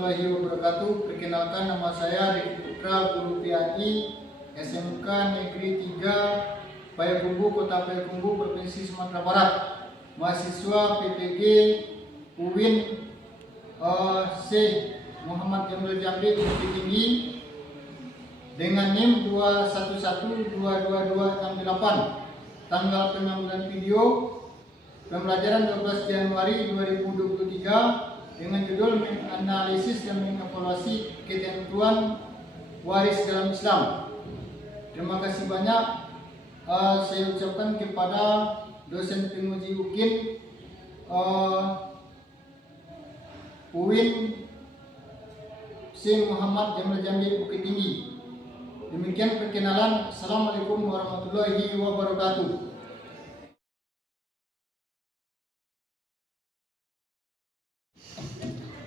warahmatullahi wabarakatuh. Perkenalkan, nama saya Riki Putra, guru PAI SMK Negeri 3 Payakumbuh, Kota Payakumbuh, Provinsi Sumatera Barat. Mahasiswa PPG UIN Syekh Muhammad Jamil Jambi Bukit Tinggi dengan NIM 211222268. Tanggal pengambilan video pembelajaran 12 Januari 2023 dengan judul menganalisis dan mengevaluasi ketentuan waris dalam Islam. Terima kasih banyak saya ucapkan kepada dosen penguji UIN Syekh Muhammad Jamil Jambi Bukit Tinggi. Demikian perkenalan. Assalamualaikum warahmatullahi wabarakatuh.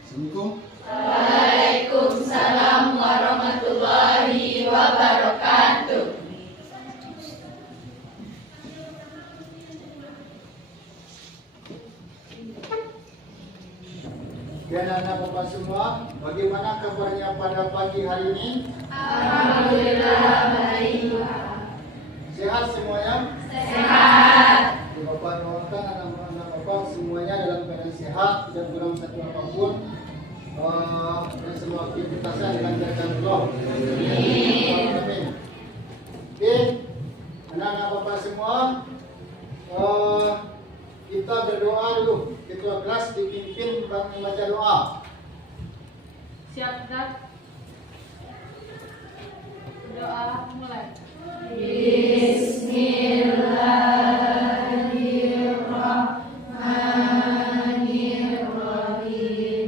Assalamualaikum. Waalaikumsalam warahmatullahi wabarakatuh. Dan anak bapak semua, bagaimana kabarnya pada pagi hari ini? Alhamdulillah baik. Sehat semuanya? Sehat. Bapak doakan anak-anak bapak semuanya dalam keadaan sehat, tidak kurang satu apapun, dan semua aktivitasnya dilancarkan Allah. Amin. Oke, anak-anak bapak semua, kita berdoa dulu. Ketua kelas dipimpin membaca doa. Siap, Ustaz. Doa mulai. Bismillahirrahmanirrahim.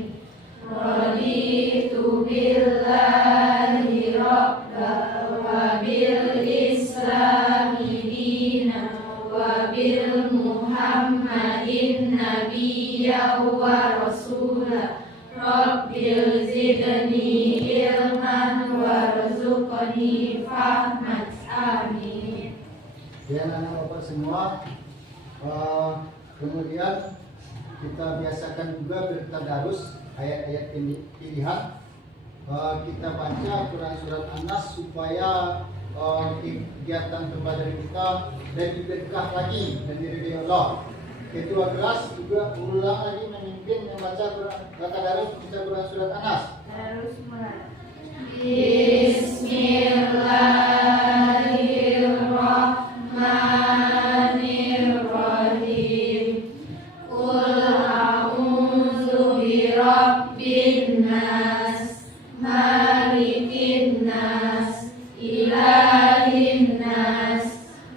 Raditu billahi rabba wa bil islami dina wa bil muhammadin nabiyya wa rasula. Rabbil zidni ilman warzuqni fahman. Amin. Dan anak bapak semua, kemudian kita biasakan juga bertadarus ayat-ayat pilihan. Kita baca Quran surat An-Nas supaya kegiatan pembelajaran kita lebih berkah lagi dan diridhai Allah. Ketua kelas juga ulang lagi memimpin membaca tadarus baca Quran surat An-Nas. Harus mulai. Bismillahirrahmanirrahim. Qul a'udzu birabbin nas, malikin nas, ilahin nas,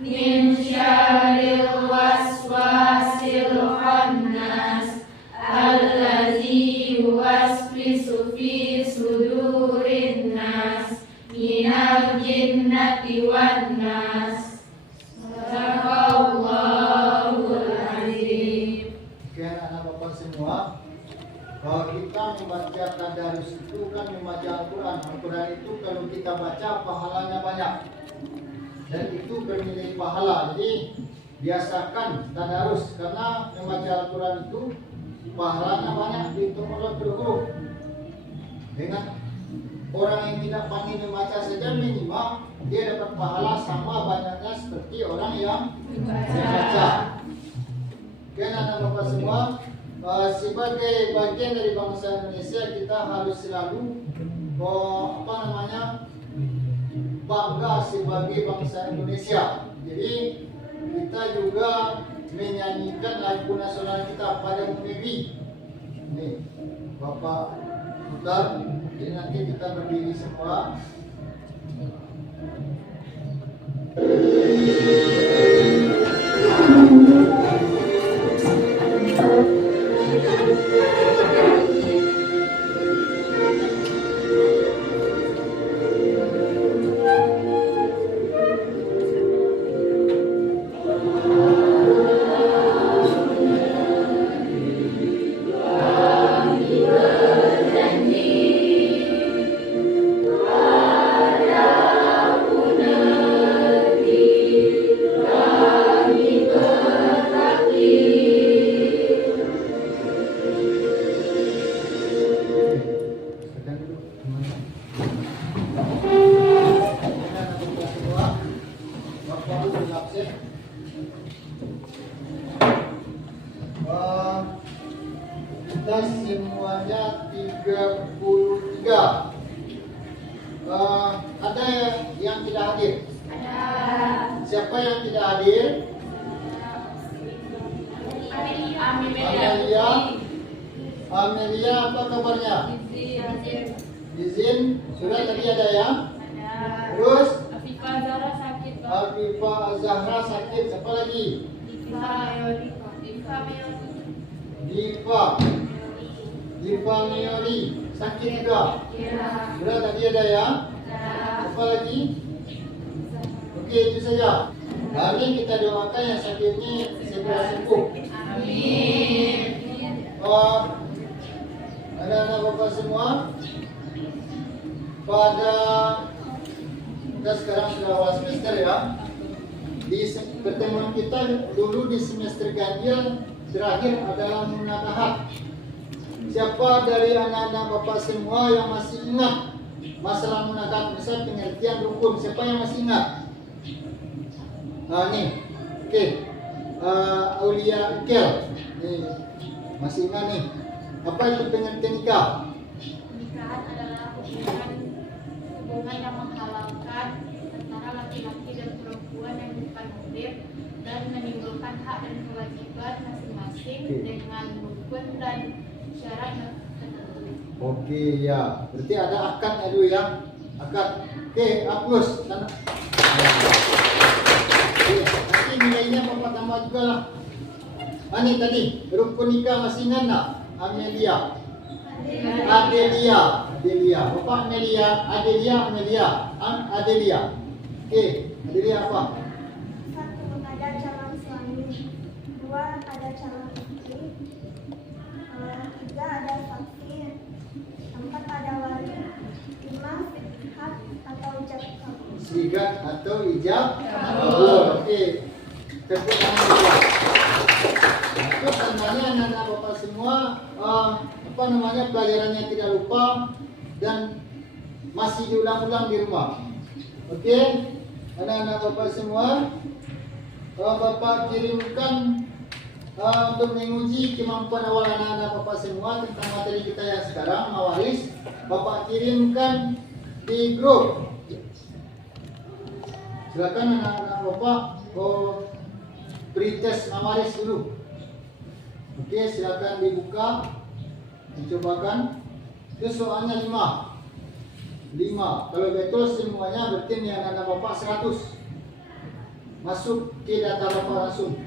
min syarril waswasil khannas, allazi yuwaswisu fi sudurin nas, minal jinnati wan nas. Sadaqallahul azim. Sekian anak bapak semua, kalau kita membaca tadarus itu kan membaca Al-Quran. Al-Quran itu kalau kita baca pahalanya banyak, dan itu bernilai pahala. Jadi biasakan tadarus, karena membaca Al-Quran itu pahalanya banyak, dihitung oleh berhuruf. Dengan orang yang tidak pandai membaca saja, minimal dia dapat pahala sama banyaknya seperti orang yang membaca. Oke, anak bapak semua, sebagai bagian dari bangsa Indonesia, kita harus selalu bangga sebagai bangsa Indonesia. Jadi kita juga menyanyikan lagu nasional kita pada Munewi. Nih, Bapak putar. Jadi nanti kita berdiri semua. Pada Munewi kita semuanya 33. Ada yang tidak hadir? Siapa yang tidak hadir? Amelia, apa kabarnya? Izin, sudah tadi ada ya? Terus? Afifah Zahra sakit, Pak. Afifah Zahra sakit, siapa lagi? Diva Meori sakit juga. Sudah tadi ada ya? Apa lagi? Oke, itu saja. Hari ini kita doakan yang sakit ini segera sembuh. Amin. Anak-anak Bapak semua, pada kita sekarang sudah awal semester ya. Di pertemuan kita dulu di semester ganjil terakhir adalah munakahat. Siapa dari anak-anak Bapak semua yang masih ingat masalah munakahat, misal pengertian rukun, siapa yang masih ingat? Nih, oke. Aulia Ikel, nih masih ingat nih. Apa itu pengertian nikah? Pernikahan adalah hubungan yang menghalalkan antara laki-laki dan perempuan yang bukan muhrim dan menimbulkan hak dan kewajiban masing-masing dengan rukun dan syarat tertentu. Oke ya, berarti ada akadnya dulu ya. Akad. Oke, hapus. Nanti nilainya Bapak tambah juga lah. Ini tadi rukun nikah masih ingat nak? Amelia. Bapak Adelia. Oke, Adelia apa? 1. Ada calon suami. 2. Ada calon istri. 3. Ada saksi. 4. Ada wali. 5. Sihat atau ijab kabul. Sigat atau ijab kabul. Oke. Tepuk tangan dulu. Itu tandanya anak-anak Bapak semua pelajarannya tidak lupa dan masih diulang-ulang di rumah. Oke, anak-anak Bapak semua, Bapak kirimkan untuk menguji kemampuan awal anak-anak Bapak semua tentang materi kita yang sekarang, Mawaris. Bapak kirimkan di grup. Silakan anak-anak Bapak pretest Mawaris dulu. Oke, silakan dibuka. Dicobakan. Itu soalnya 5. Kalau betul semuanya berarti ini anak-anak Bapak 100. Masuk ke data Bapak langsung.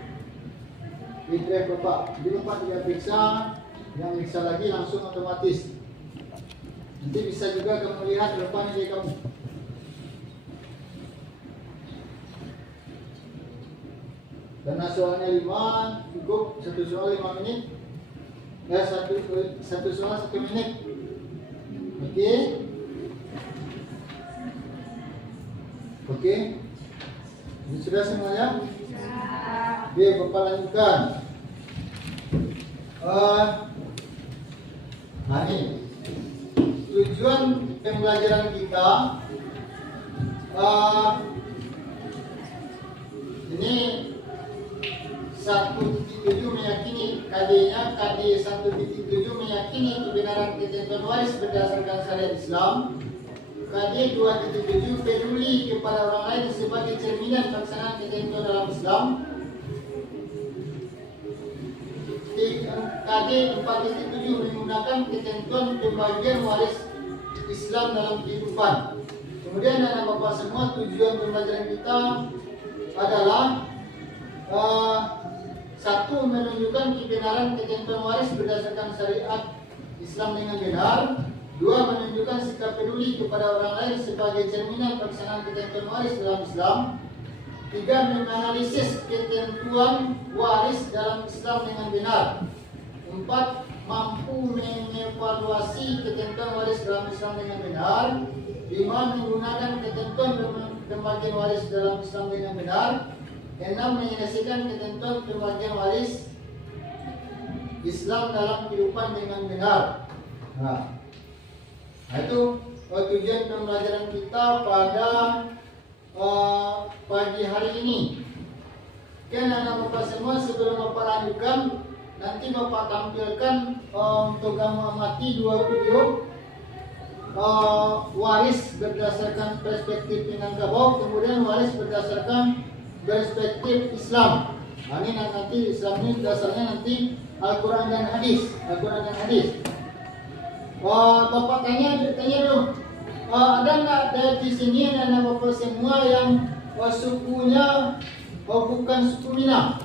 Di drive Bapak. Jadi Bapak tidak periksa, yang periksa lagi langsung otomatis. Nanti bisa juga kamu lihat depan nilai kamu. Karena soalnya 5, cukup satu soal 5 menit. Satu soal 1 menit. Oke. Ini sudah semuanya? Oke, Bapak lanjutkan. Ini tujuan pembelajaran kita ini 1.7 meyakini KD-nya, KD 1.7 meyakini kebenaran ketentuan waris berdasarkan syariat Islam. KD 2.7 peduli kepada orang lain sebagai cerminan pelaksanaan ketentuan dalam Islam. KD 4.7 menggunakan ketentuan pembagian waris Islam dalam kehidupan. Kemudian anak Bapak semua, tujuan pembelajaran kita adalah 1. Menunjukkan kebenaran ketentuan waris berdasarkan syariat Islam dengan benar. 2. Menunjukkan sikap peduli kepada orang lain sebagai cerminan pelaksanaan ketentuan waris dalam Islam. 3. Menganalisis ketentuan waris dalam Islam dengan benar. 4. Mampu mengevaluasi ketentuan waris dalam Islam dengan benar. 5. Menggunakan ketentuan pembagian waris dalam Islam dengan benar. 6. Menyelesaikan ketentuan pembagian waris Islam dalam kehidupan dengan benar. Nah itu tujuan pembelajaran kita pada pagi hari ini. Oke anak-anak Bapak semua, sebelum Bapak lanjutkan, nanti Bapak tampilkan untuk kamu amati dua video waris berdasarkan perspektif Minangkabau, kemudian waris berdasarkan perspektif Islam. Nah, ini nanti Islam ini dasarnya nanti Al-Quran dan Hadis. Al-Quran dan Hadis. Bapak tanya dulu, ada nggak di sini anak Bapak semua yang sukunya bukan suku Minang?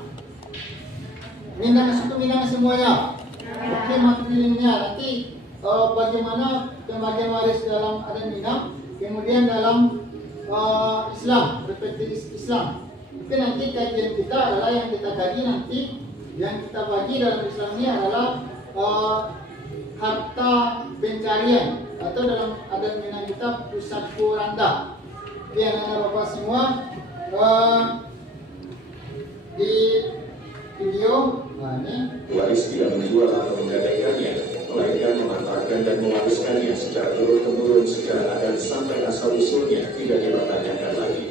Minang suku Minang semuanya. Oke, maksudnya nanti bagaimana pembagian waris dalam adat Minang, kemudian dalam Islam, perspektif Islam. Oke, nanti kajian kita adalah yang kita kaji nanti, yang kita bagi dalam Islam ini adalah harta pencarian atau dalam adat Minang kita pusat kuranda. Oke, anak Bapak semua di video ini waris tidak menjual atau menggadaikannya, melainkan memanfaatkan dan mewariskannya secara turun-temurun secara adat sampai asal usulnya tidak dipertanyakan lagi.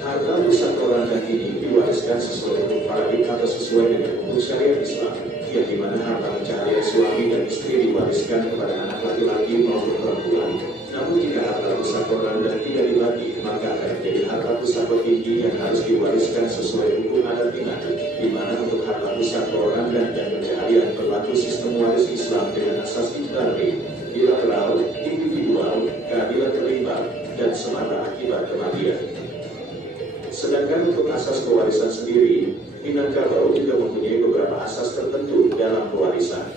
Harta pusat kuranda ini diwariskan sesuai hukum faraid atau sesuai dengan hukum syariat Islam, yang dimana harta pencaharian suami dan istri diwariskan kepada anak laki-laki maupun perempuan. Namun jika harta pusat kuranda tidak dibagi, maka akan menjadi harta pusat tinggi yang harus diwariskan sesuai hukum adat Minang, di mana untuk harta pusat kuranda dan pencaharian berlaku sistem waris Islam dengan asas ijbari, bilateral, individual, keadilan terimbang, dan semata akibat kematian. Sedangkan untuk asas pewarisan sendiri, Minangkabau juga mempunyai beberapa asas tertentu dalam pewarisan.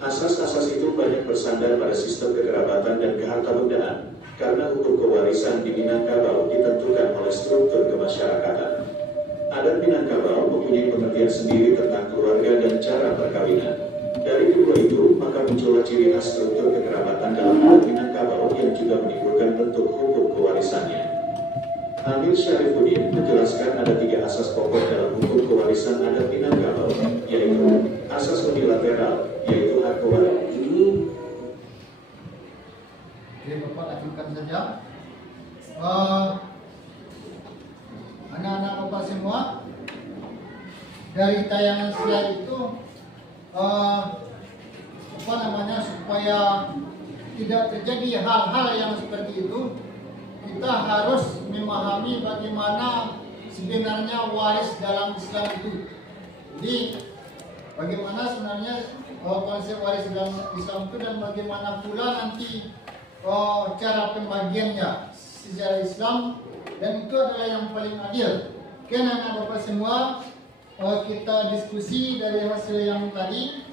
Asas-asas itu banyak bersandar pada sistem kekerabatan dan kehartabendaan, karena hukum pewarisan di Minangkabau ditentukan oleh struktur kemasyarakatan. Adat Minangkabau mempunyai pengertian sendiri tentang keluarga dan cara perkawinan. Dari kedua itu, maka muncullah ciri khas struktur kekerabatan dalam adat Minangkabau yang juga menimbulkan bentuk hukum pewarisannya. Amir Syarifuddin menjelaskan ada 3 asas pokok dalam hukum kewarisan adat Minangkabau, yaitu asas unilateral, yaitu hak kewaris. Oke, Bapak lanjutkan saja. Anak-anak Bapak semua, dari tayangan slide itu supaya tidak terjadi hal-hal yang seperti itu, kita harus memahami bagaimana sebenarnya waris dalam Islam itu. Jadi bagaimana sebenarnya konsep waris dalam Islam itu, dan bagaimana pula nanti cara pembagiannya secara Islam, dan itu adalah yang paling adil. Oke, anak Bapak semua, kita diskusi dari hasil yang tadi.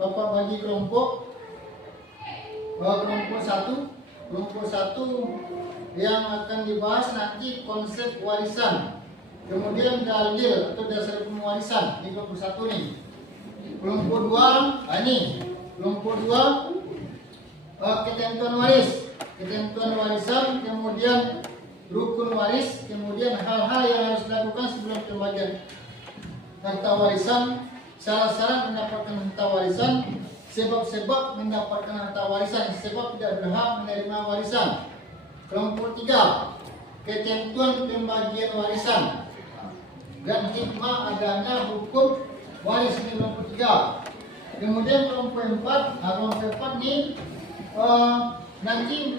Bapak bagi kelompok satu yang akan dibahas nanti konsep warisan, kemudian dalil atau dasar pemwarisan di kelompok 1 nih. Kelompok 2 kelompok 2 ketentuan warisan, kemudian rukun waris, kemudian hal-hal yang harus dilakukan sebelum pembagian harta warisan, syarat-syarat mendapatkan harta warisan, sebab-sebab mendapatkan harta warisan, sebab tidak berhak menerima warisan. Kelompok 3 ketentuan pembagian warisan dan hikmah adanya hukum waris di kelompok 3. Kemudian kelompok 4 ini nanti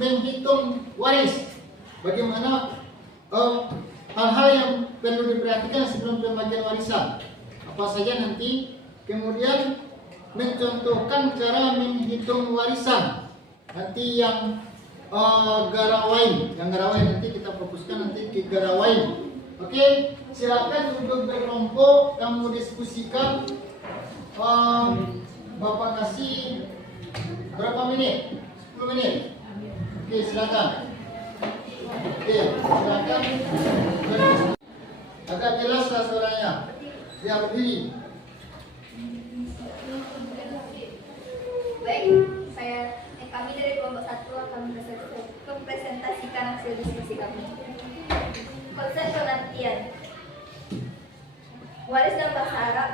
menghitung waris, bagaimana hal-hal yang perlu diperhatikan sebelum pembagian warisan, apa saja nanti. Kemudian mencontohkan cara menghitung warisan nanti yang garawain nanti kita fokuskan nanti ke garawain. Oke, silakan untuk berkelompok kamu diskusikan. Bapak kasih berapa menit? 10 menit. Oke, silakan. Oke, silakan. Agak jelaslah suaranya. Dia berdiri. Baik, kami dari kelompok 1 akan mempresentasikan hasil diskusi kami. Konsep pengertian waris dalam bahasa Arab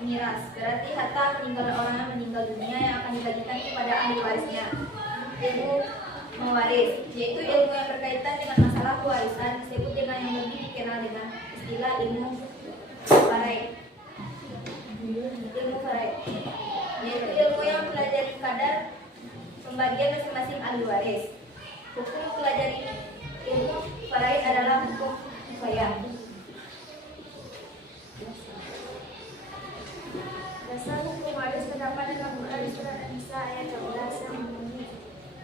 miras, berarti harta peninggalan orang yang meninggal dunia yang akan dibagikan kepada ahli warisnya. Ilmu mewaris, yaitu ilmu yang berkaitan dengan masalah pewarisan, disebut dengan yang lebih dikenal dengan istilah ilmu faraid. yaitu ilmu yang mempelajari kadar pembagian masing-masing ahli waris. Hukum mempelajari ilmu faraid adalah hukum kifayah. Dasar hukum waris terdapat dalam Quran surat An-Nisa ayat 12 yang berbunyi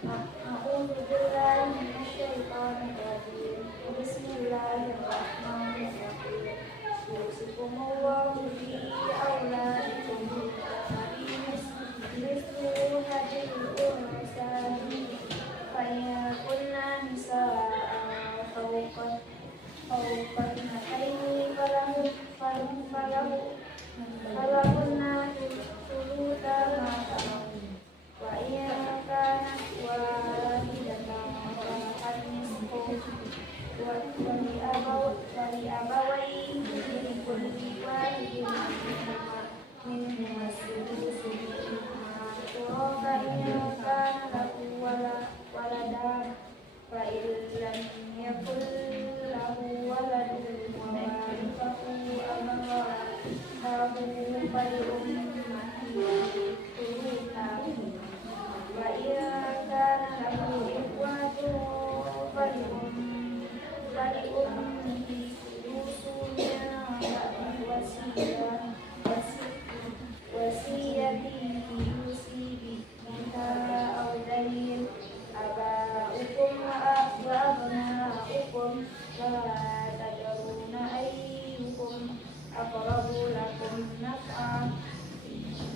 A'udzubillahi minasyaitonir rajim. Bismillahirrahmanirrahim. Yusikumullahu fi auladikum mislu hadil unsani fa yakunna nisaa fawqa nataini falahunna thulutha ma tarak wa in kanat wahidatan falahan nisfu wa li abawayhi likulli wahidin minhuma as-sudusu mimma taraka in kana lahu waladan fa in lam yakul lahu waladun wa warithahu abawahu faliummatihi thulutha wa in kana lahu ikhwatun faliummihi sudusunya wasiyatihi yusi biha aw dayn abaukum wa abnaukum la tadruna ayyukum aqrabu lakum naf'an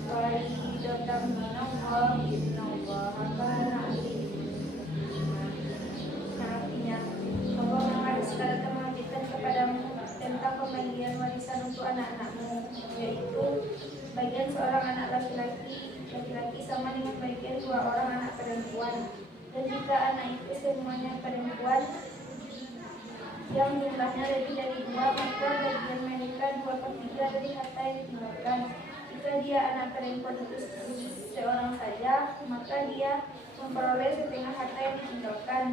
faridatan minallah innallaha kana artinya Allah mengharuskan atau mewajibkan kepadamu tentang pembagian warisan untuk anak-anakmu, yaitu bagian seorang anak laki-laki sama dengan bagian 2 orang anak perempuan. Dan jika anak itu semuanya perempuan yang jumlahnya lebih dari 2, maka bagian mereka 2/3 dari harta yang ditinggalkan. Jika dia anak perempuan itu seorang saja, maka dia memperoleh setengah harta yang ditinggalkan.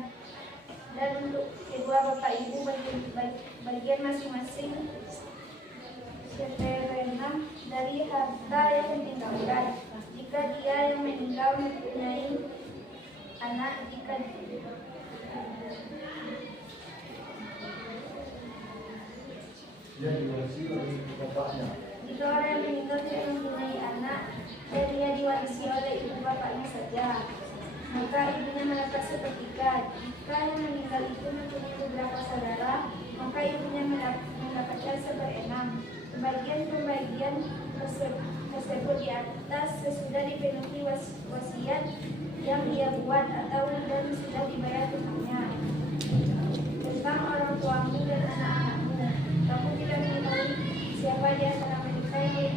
Dan untuk kedua bapak ibu bagian masing-masing seperenam dari harta yang ditinggalkan. Jika dia yang meninggal mempunyai anak, jika orang yang meninggal tidak mempunyai anak dan dia diwarisi oleh ibu bapaknya saja, maka ibunya mendapat sepertiga. Jika yang meninggal itu mempunyai beberapa saudara, maka ibunya mendapatkan seperenam. Pembagian tersebut di atas sesudah dipenuhi wasiat yang ia buat atau dan sudah dibayar tunainya. Tentang orang tuamu dan anak-anakmu, kamu tidak mengetahui siapa di antara mereka yang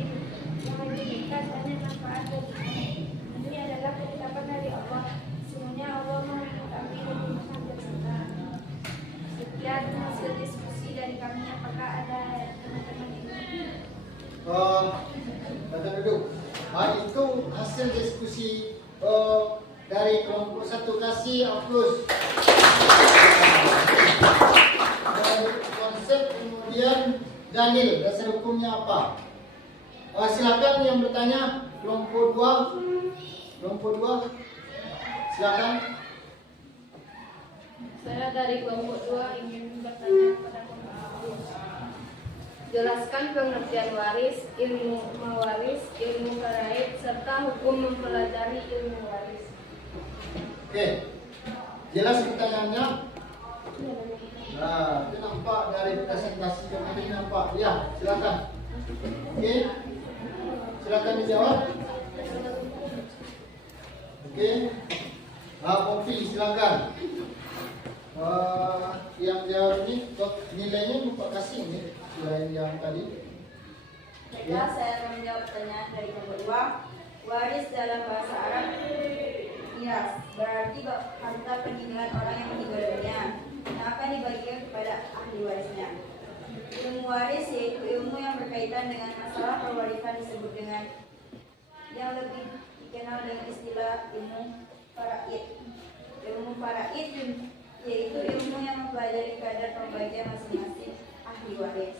lebih dekat hanya manfaat bagimu. Ini adalah ketetapan dari Allah. Semuanya Allah mengetahui dan maha bijaksana. Sekian hasil diskusi dari kami. Apakah ada teman-teman ini? Datang duduk. Itu hasil diskusi dari kelompok 1. Kasih aplaus. Konsep kemudian dalil dasar hukumnya apa? Silakan yang bertanya kelompok 2. Kelompok 2. Silakan. Saya dari kelompok 2 ingin bertanya kepada kelompok 1. Jelaskan pengertian waris, ilmu mewaris, ilmu faraid, serta hukum mempelajari ilmu waris. Oke. Jelas pertanyaannya? Nah, itu nampak dari presentasi kemarin nampak. Ya, silakan. Oke. Silakan dijawab. Oke. Kopi silakan. Yang jawab ini nilainya Bapak kasih ini selain yang tadi. Baiklah, saya akan menjawab pertanyaan dari kelompok 2. Waris dalam bahasa Arab miras, berarti harta peninggalan orang yang meninggal dunia yang akan dibagikan kepada ahli warisnya. Ilmu waris yaitu ilmu yang berkaitan dengan masalah pewarisan disebut dengan yang lebih dikenal dengan istilah ilmu faraid. Ilmu faraid yaitu ilmu yang mempelajari kadar pembagian masing-masing ahli waris.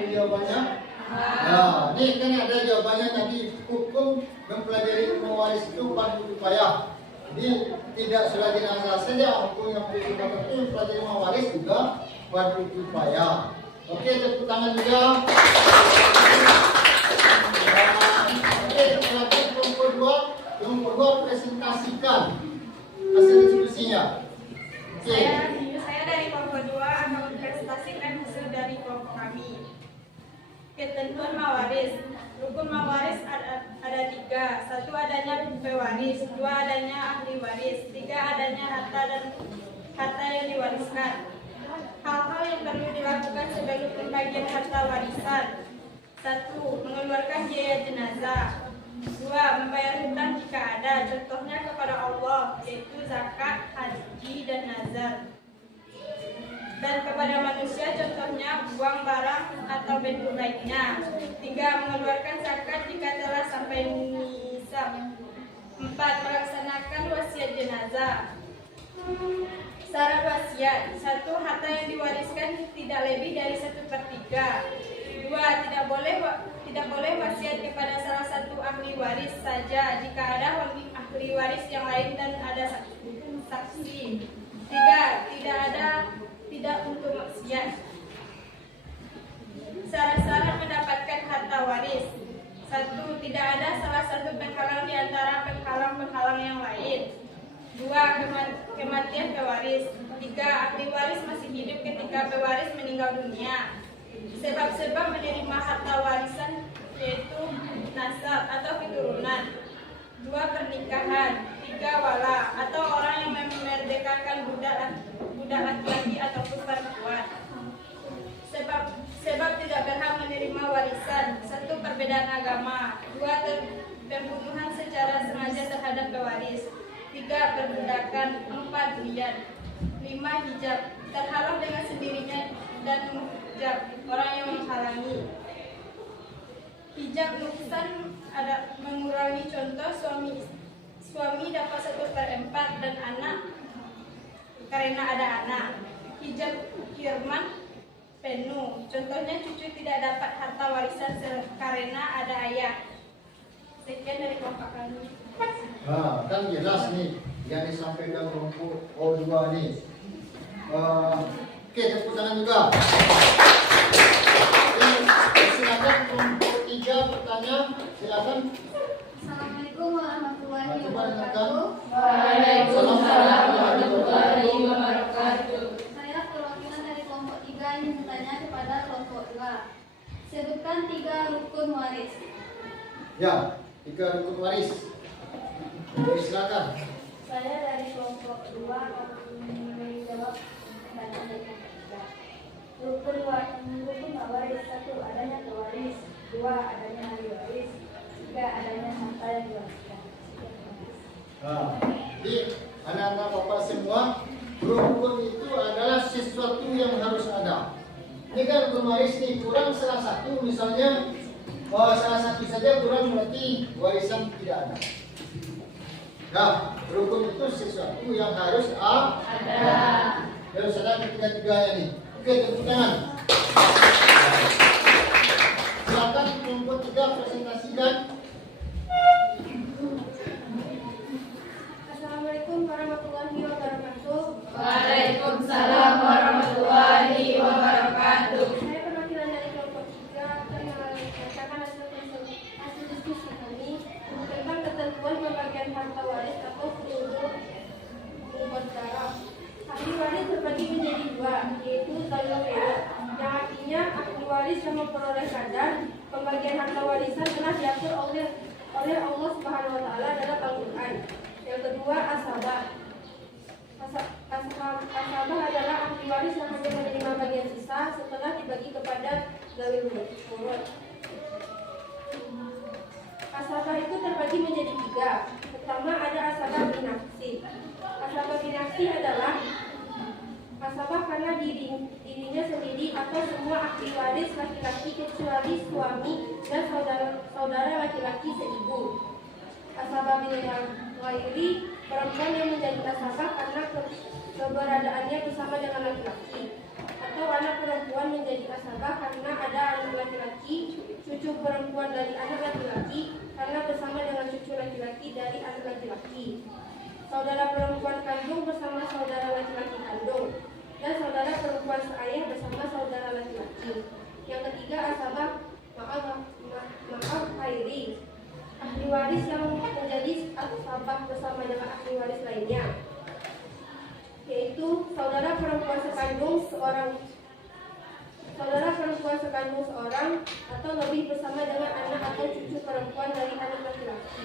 ini jawabannya? Nah, ini kan ada jawabannya tadi, hukum mempelajari mewaris itu bukan payah. Jadi tidak sudah jenazah saja hukum yang perlu kita pelajari mewaris juga bukan payah. Oke, tepuk tangan juga. Oke, terakhir kelompok dua presentasikan hasil diskusinya. Oke. Saya dari kelompok 2 akan mempresentasikan hasil dari kelompok kami. Ketentuan mawaris. Rukun mawaris ada 3. 1 adanya pewaris, 2 adanya ahli waris, 3 adanya harta dan harta yang diwariskan. Hal-hal yang perlu dilakukan sebelum pembagian harta warisan. 1. Mengeluarkan biaya jenazah. 2. Membayar hutang jika ada, contohnya kepada Allah, yaitu zakat, haji, dan nazar. Dan kepada manusia, contohnya buang barang atau bentuk lainnya. 3. Mengeluarkan zakat jika telah sampai nisab. 4. Melaksanakan wasiat jenazah. Syarat wasiat. 1. Harta yang diwariskan tidak lebih dari 1/3. 2. Tidak boleh wasiat kepada salah satu ahli waris saja jika ada ahli waris yang lain dan ada saksi. 3. Tidak untuk maksiat. Syarat-syarat mendapatkan harta waris. 1. Tidak ada salah satu penghalang di antara penghalang-penghalang yang lain. 2. Kematian pewaris. 3. Ahli waris masih hidup ketika pewaris meninggal dunia. Sebab-sebab menerima harta warisan yaitu nasab atau keturunan. 2. Pernikahan. 3. Wala atau orang yang memerdekakan budak laki-laki ataupun perempuan. Sebab tidak berhak menerima warisan. 1. Perbedaan agama. 2. Pembunuhan secara sengaja terhadap pewaris. 3. Perbudakan. 4. Riad. 5. Hijab. Terhalang dengan sendirinya dan hijab orang yang menghalangi. Hijab nuksan ada mengurangi, contoh suami dapat 1/4 dan anak karena ada anak. Hijab hirman penuh, contohnya cucu tidak dapat harta warisan karena ada ayah. Sekian dari kelompok kami. Nah, kan jelas nih yang disampaikan kelompok O2 nih. Oke, tepuk tangan juga. Silakan kelompok 3 bertanya. Silakan. Assalamualaikum warahmatullahi Coba dengarkan. wabarakatuh. Waalaikumsalam warahmatullahi wabarakatuh. Saya perwakilan dari kelompok 3 ingin bertanya kepada kelompok 2. Sebutkan 3 rukun waris. Ya, 3 rukun waris. Oke, silakan. Saya dari kelompok 2 akan menjawab pertanyaan dari kelompok 3. Rukun waris. 1. Adanya pewaris. 2. Adanya ahli waris. 3. Adanya harta yang diwariskan. Nah, jadi anak-anak bapak semua, rukun itu adalah sesuatu yang harus ada. Ini kan rukun waris nih, kurang salah satu misalnya, salah satu saja kurang berarti warisan tidak ada. Nah, rukun itu sesuatu yang harus ada. Harus ada ketiga-tiganya nih. Oke, tepuk tangan. Silakan kelompok 3 presentasikan. Assalamualaikum warahmatullahi wabarakatuh. Waalaikumsalam warahmatullahi wabarakatuh. Saya perwakilan dari kelompok 3 akan membacakan hasil diskusi kami tentang ketentuan pembagian harta waris atau hukum darah. Ahli waris terbagi menjadi 2, yaitu zawil fard, yang artinya ahli waris yang memperoleh kadar pembagian harta warisan telah diatur oleh Allah Subhanahu wa taala dalam Al-Qur'an. Yang kedua, asabah. Asabah adalah ahli waris yang hanya menerima bagian sisa setelah dibagi kepada zawil fard. Asabah itu terbagi menjadi 3. Pertama ada asabah binafsi. Asabah binafsi adalah asabah karena dirinya sendiri atau semua ahli waris laki-laki kecuali suami dan saudara laki-laki seibu. Asabah bin ghairi, perempuan yang menjadi asabah karena keberadaannya bersama dengan laki-laki. atau anak perempuan menjadi asabah karena ada anak laki-laki, cucu perempuan dari anak laki-laki karena bersama dengan cucu laki-laki dari anak laki-laki, saudara perempuan kandung bersama saudara laki-laki kandung, dan saudara perempuan seayah bersama saudara laki-laki. Yang ketiga asabah khairi, ahli waris yang menjadi asabah bersama dengan ahli waris lainnya, yaitu saudara perempuan sekandung seorang atau lebih bersama dengan anak atau cucu perempuan dari anak laki-laki,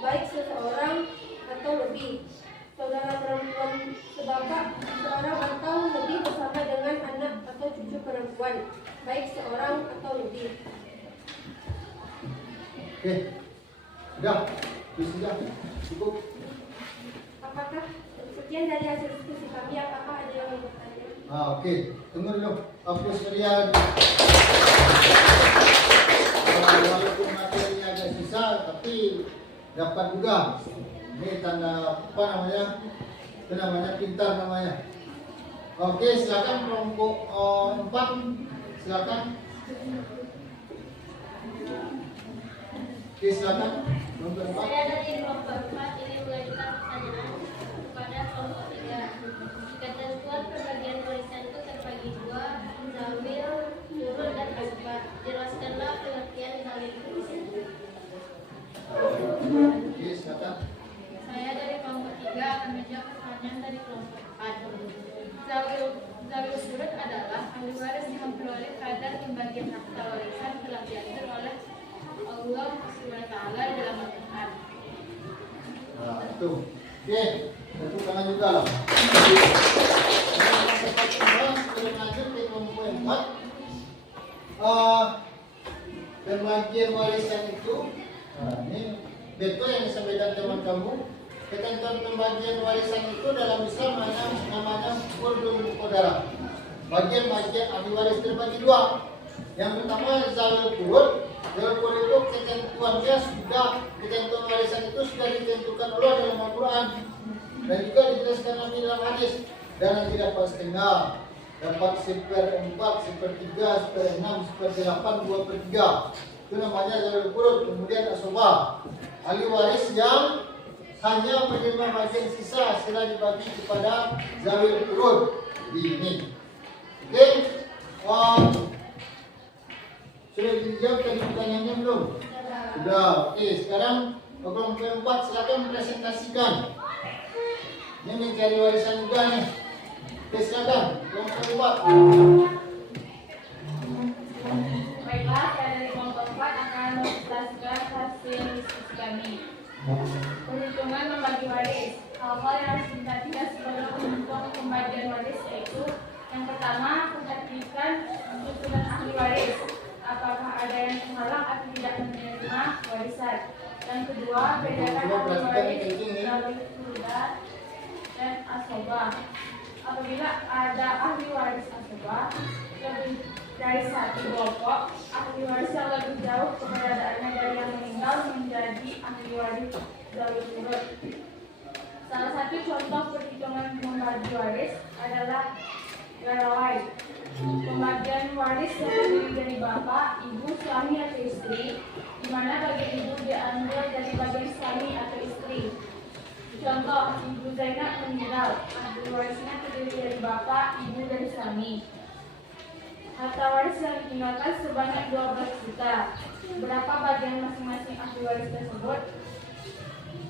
baik seseorang atau lebih, saudara perempuan sebapak seorang atau lebih bersama dengan anak atau cucu perempuan, baik seorang atau lebih. Oke, sudah, cukup. Apakah sekian dari hasil diskusi kami? Apakah ada yang mau bertanya? Oke, tunggu dulu. Apa sekalian? Walaupun materinya agak susah, tapi dapat juga. Ini tanda apa namanya? Itu namanya pintar namanya. Oke, silakan kelompok 4. Silakan. Oke, silakan. Kelompok 4. Saya dari kelompok 4 ini mengajukan pertanyaan kepada kelompok 3. Ketentuan pembagian warisan itu terbagi 2, zawil, furud, dan asbab. Jelaskanlah pengertian zawil itu. Oke, silakan. Saya dari kelompok 3 akan menjawab pertanyaan dari kelompok 4. Zawil furud adalah ahli waris yang memperoleh kadar pembagian harta warisan telah diatur oleh Allah SWT dalam Al-Quran. Nah, itu. Oke, tepuk tangan juga lah. Sebelum lanjut ke kelompok 4, pembagian warisan itu, ini betul yang disampaikan teman kamu. Ketentuan pembagian warisan itu dalam Islam namanya furdul muqaddarah. Bagian-bagian ahli waris terbagi 2. Yang pertama zawil furud. Zawil furud itu ketentuannya ketentuan warisan itu sudah ditentukan Allah dalam Al-Quran dan juga dijelaskan Nabi dalam hadis. Dan yang tidak dapat setengah, dapat 1/4, 1/3, 1/6, 1/8, 2/3. Itu namanya zawil furud. Kemudian asabah, ahli waris yang hanya menerima bagian sisa setelah dibagi kepada zawil furud ini. Oke, sudah dijawab tadi pertanyaannya belum? Sudah. Oke, sekarang kelompok 4 silakan presentasikan. Ini mencari warisan juga nih. Oke, silakan kelompok 4. Baiklah, saya dari kelompok 4 akan mempresentasikan hasil diskusi kami. Perhitungan membagi waris. Hal-hal yang harus diperhatikan sebelum menghitung pembagian waris yaitu yang pertama, perhatikan susunan ahli waris. Apakah ada yang menghalang atau tidak menerima warisan. Yang kedua, bedakan ahli waris zawil furud dan asabah. Apabila ada ahli waris asabah lebih dari satu kelompok, ahli waris yang lebih jauh keberadaannya dari yang meninggal menjadi ahli waris zawil furud. Salah satu contoh perhitungan membagi waris adalah garawai. Pembagian waris yang terdiri dari bapak, ibu, suami atau istri, di mana bagian ibu diambil dari bagian suami atau istri. Contoh, Ibu Zainab meninggal, ahli warisnya terdiri dari bapak, ibu, dan suami. Harta waris yang ditinggalkan sebanyak 12 juta. Berapa bagian masing-masing ahli waris tersebut?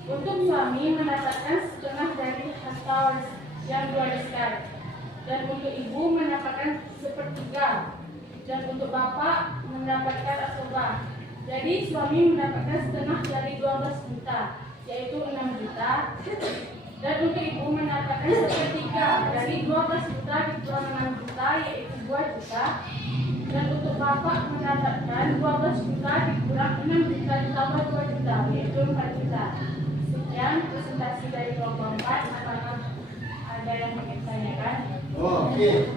Untuk suami mendapatkan setengah dari harta waris yang diwariskan, dan untuk ibu mendapatkan 1/3, dan untuk bapak mendapatkan asabah. Jadi suami mendapatkan setengah dari 12 juta, yaitu 6 juta, dan untuk ibu mendapatkan 1/3 dari 12 juta dikurang 6 juta, yaitu 2 juta, dan untuk bapak mendapatkan 12 juta dikurang 6 juta ditambah 2 juta, yaitu 4 juta. Sekian presentasi dari kelompok 4. Apakah ada yang ingin ditanyakan? Oke.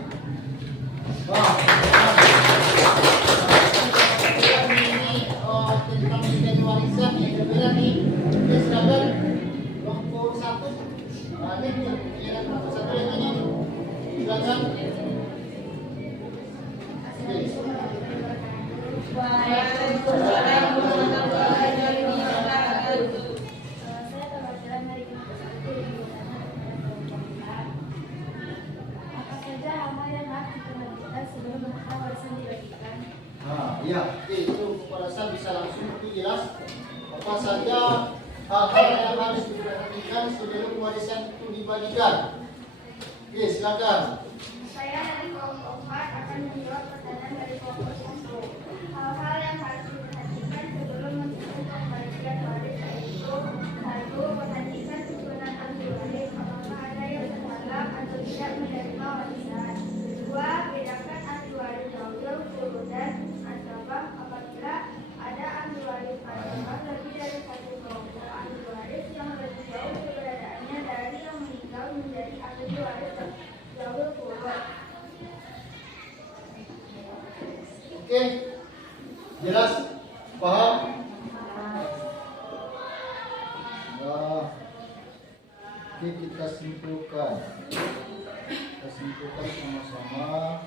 Wah, ini tentang bagian warisan yang berbeda nih. Oke, silakan kelompok 1. Ini kelompok 1 yang ini. Silakan. Oke, itu Bapak rasa bisa langsung itu jelas. Apa saja hal-hal yang harus diperhatikan sebelum warisan itu dibagikan. Oke, silakan. Saya dari kelompok 4 akan menjawab pertanyaan dari kelompok 1. Hal-hal yang harus diperhatikan sebelum melakukan pembagian waris yaitu: 1. Perhatikan susunan ahli waris, apakah ada yang terhalang atau tidak menerima warisan. 2. Bedakan ahli waris zawil, furudan, asabah. Apabila ada ahli waris asabah lebih dari satu kelompok ahli waris yang lebih jauh keberadaannya dari yang meninggal menjadi ahli waris zawil furud. Oke, jelas, paham? Nah, oke, kita simpulkan sama-sama.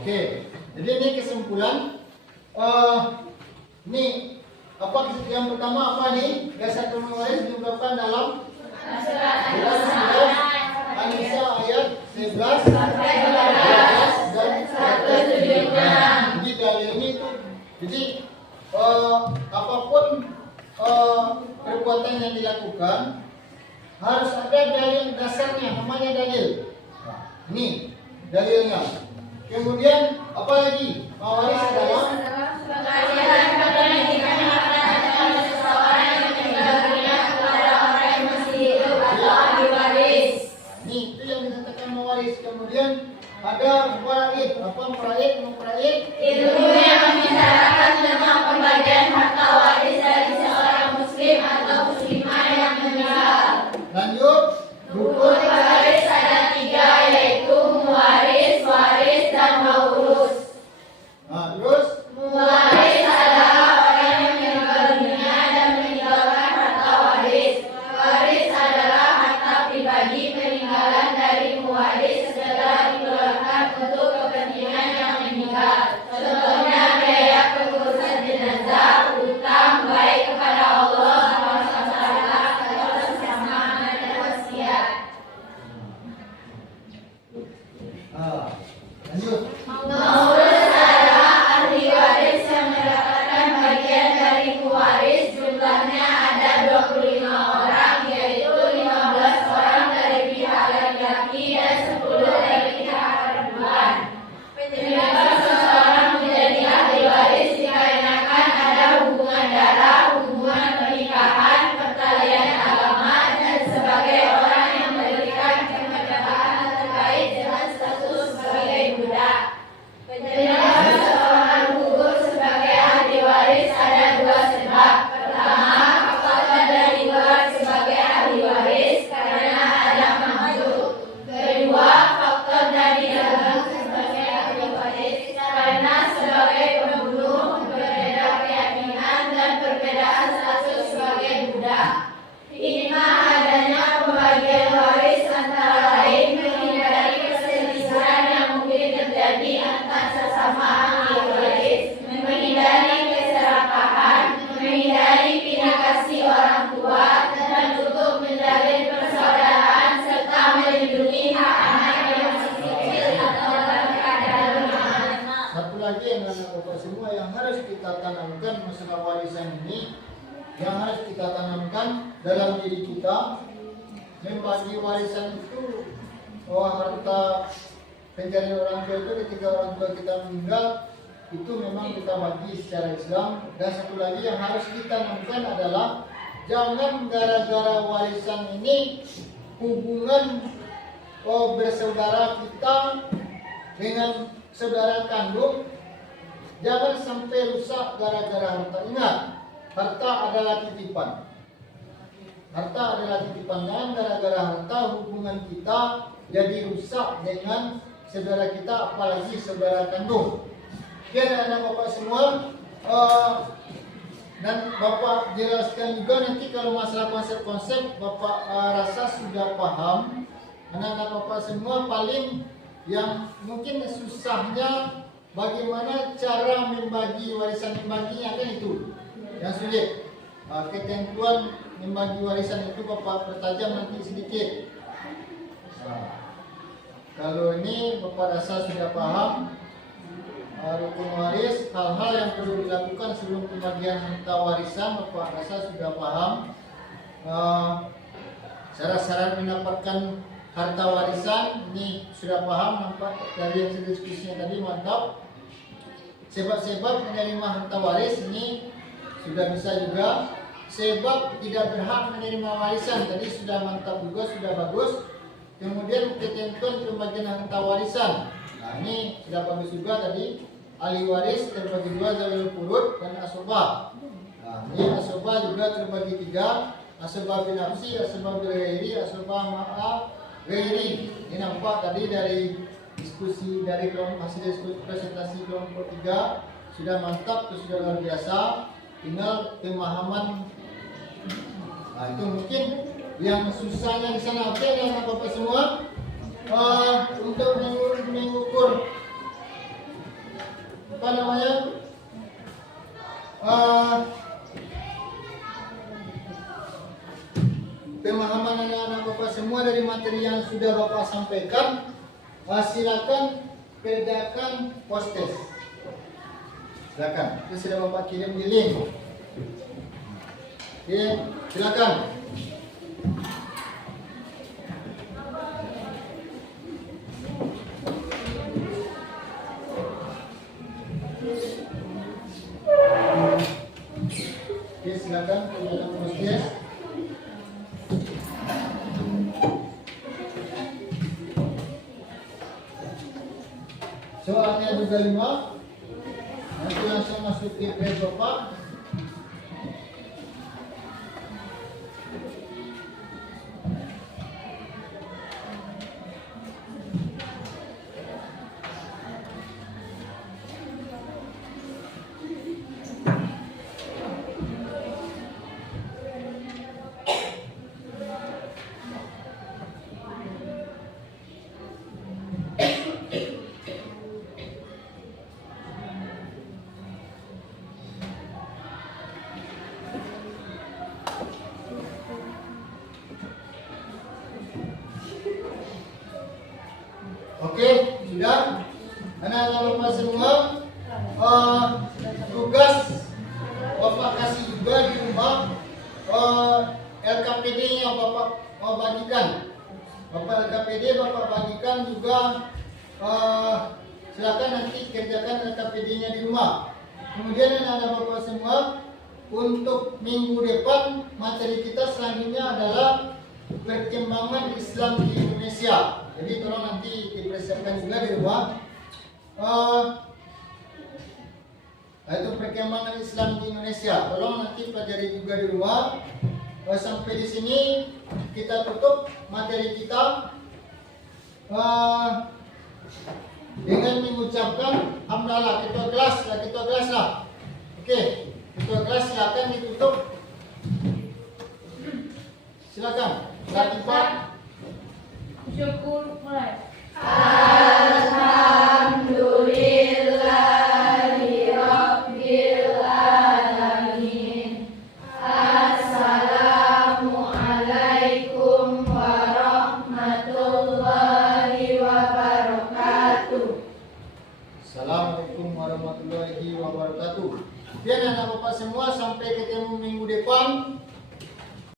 Oke, jadi ini kesimpulan. Ini apa yang pertama apa nih? Dasar waris diungkapkan dalam Surat 9 An-Nisa ayat 11 sampai 12 dan 176. Jadi dalilnya itu, jadi apapun perbuatan yang dilakukan harus ada dalil dasarnya, namanya dalil. Nah, ini dalilnya. Kemudian apa lagi? Waris adalah Pembagian kepemilikan harta dari seseorang yang meninggal dunia kepada orang yang masih hidup atau ahli waris. Ini itu yang dikatakan mewaris. Kemudian ada muraid. Apa muraid? Muraid Ilmu yang membicarakan tentang pembagian harta waris dari seorang muslim atau muslimah yang meninggal. lanjut Rukun waris ada 3, yaitu muwaris, waris, dan maurus. Nah, terus Muwaris adalah orang yang meninggal dunia dan meninggalkan harta waris. Waris adalah harta pribadi peninggalan dari muwaris setelah dikeluarkan untuk kepentingan yang meninggal. Contohnya biaya pengurusan jenazah, utang baik kepada Allah SWT atau sesama dan wasiat. lanjut Maurus adalah ahli waris yang mendapatkan bagian dari pewaris. Jumlahnya ada 25 orang, yaitu 15 orang dari pihak laki-laki dan 10 dari pihak perempuan. Penyebab seseorang menjadi ahli waris dikarenakan ada hubungan darah, hubungan pernikahan, pertalian agama, dan sebagai orang yang memberikan kemerdekaan terkait dengan status sebagai budak. Penyebab seseorang gugur sebagai ahli waris ada 2 sebab. Pertama, faktor dari luar sebagai ahli waris karena ada maksud. Kedua, faktor dari dalam sebagai ahli waris karena sebagai pembunuh, berbeda keyakinan, dan perbedaan status sebagai budak. Hikmah adanya pembagian waris antara lain menghindari perselisihan yang mungkin terjadi antar sesama ahli waris, menghindari keserakahan, menghindari pindah kasih orang tua, dan untuk menjalin persaudaraan serta melindungi hak anak yang masih kecil atau dalam keadaan lemah. satu lagi yang anak bapak semua yang harus kita tanamkan masalah warisan ini, yang harus kita tanamkan dalam diri kita. Membagi warisan itu harta pencarian orang tua itu ketika orang tua kita meninggal itu memang kita bagi secara Islam. Dan satu lagi yang harus kita tanamkan adalah jangan gara-gara warisan ini hubungan bersaudara kita dengan saudara kandung jangan sampai rusak gara-gara harta. Ingat, harta adalah titipan. Harta adalah titipan, dan gara-gara harta hubungan kita jadi rusak dengan saudara kita, apalagi saudara kandung. Oke, anak bapak semua, dan bapak jelaskan juga nanti kalau masalah konsep-konsep bapak rasa sudah paham. Anak-anak bapak semua paling yang mungkin susahnya bagaimana cara membagi warisan membaginya, kan itu yang sulit. Ketentuan membagi warisan itu Bapak pertajam nanti sedikit. Kalau ini Bapak rasa sudah paham rukun waris, hal-hal yang perlu dilakukan sebelum pembagian harta warisan Bapak rasa sudah paham. Syarat-syarat mendapatkan harta warisan ini sudah paham, nampak dari yang diskusinya tadi, mantap. Sebab-sebab menerima harta waris ini sudah bisa juga. Sebab tidak berhak menerima warisan tadi sudah mantap juga, sudah bagus. Kemudian ketentuan pembagian harta warisan, nah ini sudah bagus juga tadi. Ahli waris terbagi dua, zawil furud dan asobah. Nah ini asobah juga terbagi tiga, asobah bin nafsi, asobah bil ghairi, asobah ma'a ghairi. Ini nampak tadi dari diskusi dari hasil diskusi presentasi kelompok 3 sudah mantap, itu sudah luar biasa. Tinggal pemahaman. Nah itu mungkin yang susahnya di sana. Oke, dan Bapak semua untuk mengukur apa namanya pemahaman anak-anak Bapak semua dari materi yang sudah Bapak sampaikan, silakan kerjakan post test. Silakan, itu sudah Bapak kirim di link. Oke, silakan. Oke, silakan kerjakan post test. Soalnya juga 5. Nanti langsung masuk ke page Bapak. Oke, sudah. Anak-anak Bapak semua, tugas Bapak kasih juga di rumah. LKPD-nya Bapak bagikan. Bapak LKPD Bapak bagikan juga. Silakan nanti kerjakan LKPD-nya di rumah. Kemudian anak-anak Bapak semua, untuk minggu depan materi kita selanjutnya adalah perkembangan Islam di Indonesia. Jadi tolong nanti dipersiapkan juga di rumah. Itu perkembangan Islam di Indonesia. Tolong nanti pelajari juga di rumah. Sampai di sini kita tutup materi kita dengan mengucapkan hamdalah. Ketua kelas lah. Oke, ketua kelas silakan ditutup. Silakan. Syukur